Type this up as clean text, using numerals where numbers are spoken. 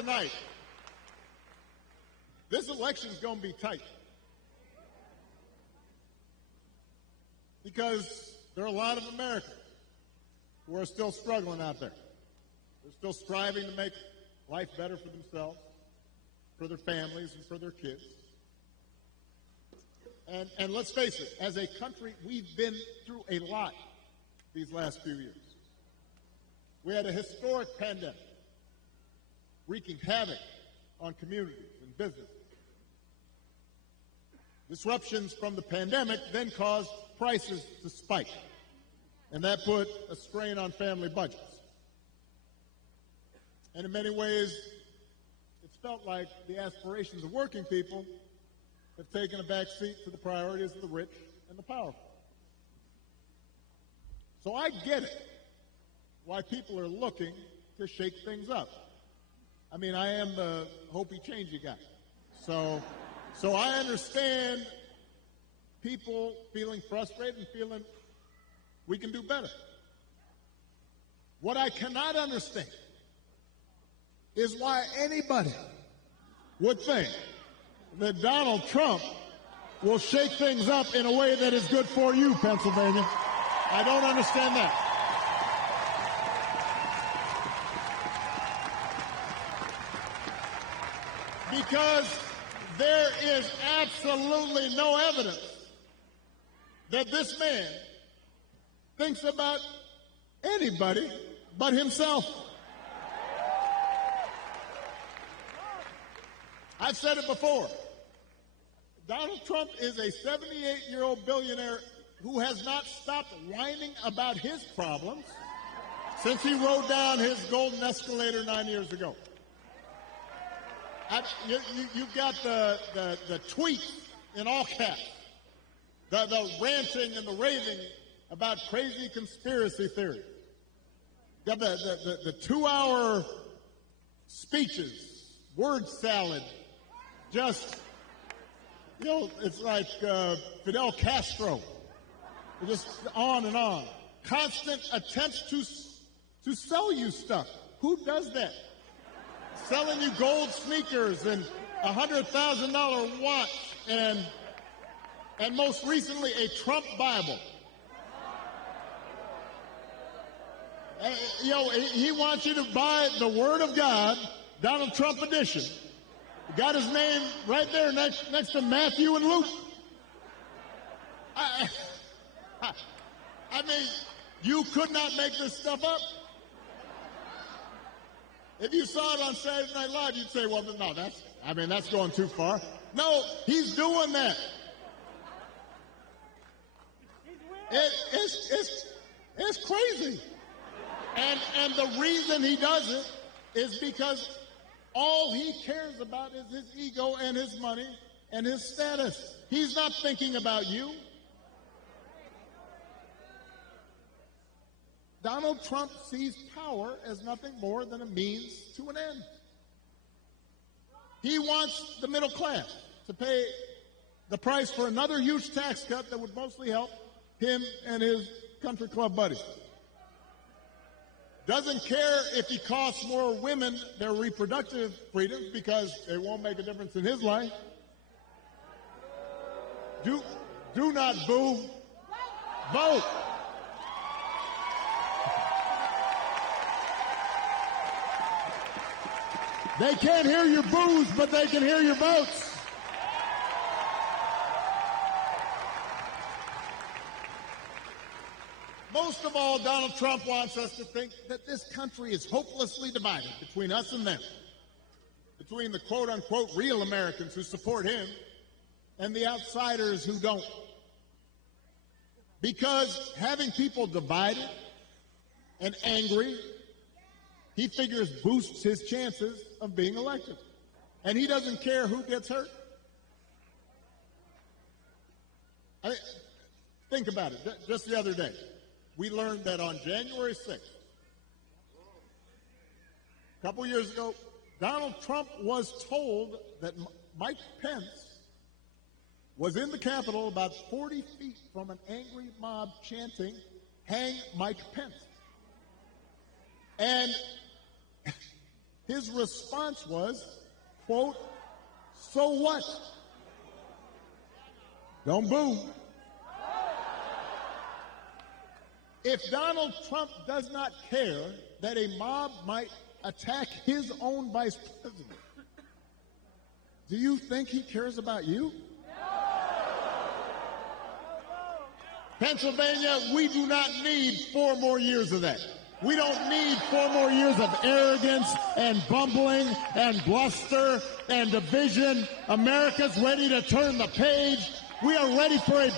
tonight, this election is going to be tight. Because there are a lot of Americans who are still struggling out there. They're still striving to make life better for themselves, for their families, and for their kids. And let's face it, as a country, we've been through a lot these last few years. We had a historic pandemic wreaking havoc on communities and businesses. Disruptions from the pandemic then caused prices to spike, and that put a strain on family budgets. And in many ways, it's felt like the aspirations of working people have taken a back seat to the priorities of the rich and the powerful. So I get it, why people are looking to shake things up. I mean, I am the hopey-changey guy. So I understand people feeling frustrated and feeling we can do better. What I cannot understand is why anybody would think that Donald Trump will shake things up in a way that is good for you, Pennsylvania. I don't understand that. Because there is absolutely no evidence that this man thinks about anybody but himself. I've said it before. Donald Trump is a 78-year-old billionaire who has not stopped whining about his problems since he rode down his golden escalator 9 years ago. You've got the tweets in all caps, the ranting and the raving about crazy conspiracy theories. You got the 2-hour speeches, word salad, just, it's like Fidel Castro. Just on and on. Constant attempts to sell you stuff. Who does that? Selling you gold sneakers and a $100,000 watch and most recently a Trump Bible. He wants you to buy the Word of God, Donald Trump edition. Got his name right there next to Matthew and Luke. I mean, you could not make this stuff up. If you saw it on Saturday Night Live, you'd say, well, no, that's going too far. No, he's doing that. It's crazy. And the reason he does it is because all he cares about is his ego and his money and his status. He's not thinking about you. Donald Trump sees power as nothing more than a means to an end. He wants the middle class to pay the price for another huge tax cut that would mostly help him and his country club buddies. Doesn't care if he costs more women their reproductive freedoms because it won't make a difference in his life. Do not boo. Vote. They can't hear your boos, but they can hear your votes. Most of all, Donald Trump wants us to think that this country is hopelessly divided between us and them, between the quote-unquote real Americans who support him and the outsiders who don't. Because having people divided and angry, he figures boosts his chances of being elected. And he doesn't care who gets hurt. Think about it. Just the other day, we learned that on January 6th, a couple years ago, Donald Trump was told that Mike Pence was in the Capitol about 40 feet from an angry mob chanting, "Hang Mike Pence." And his response was, quote, "So what? Don't boo." If Donald Trump does not care that a mob might attack his own vice president, do you think he cares about you? Pennsylvania, we do not need 4 more years of that. We don't need 4 more years of arrogance and bumbling and bluster and division. America's ready to turn the page. We are ready for a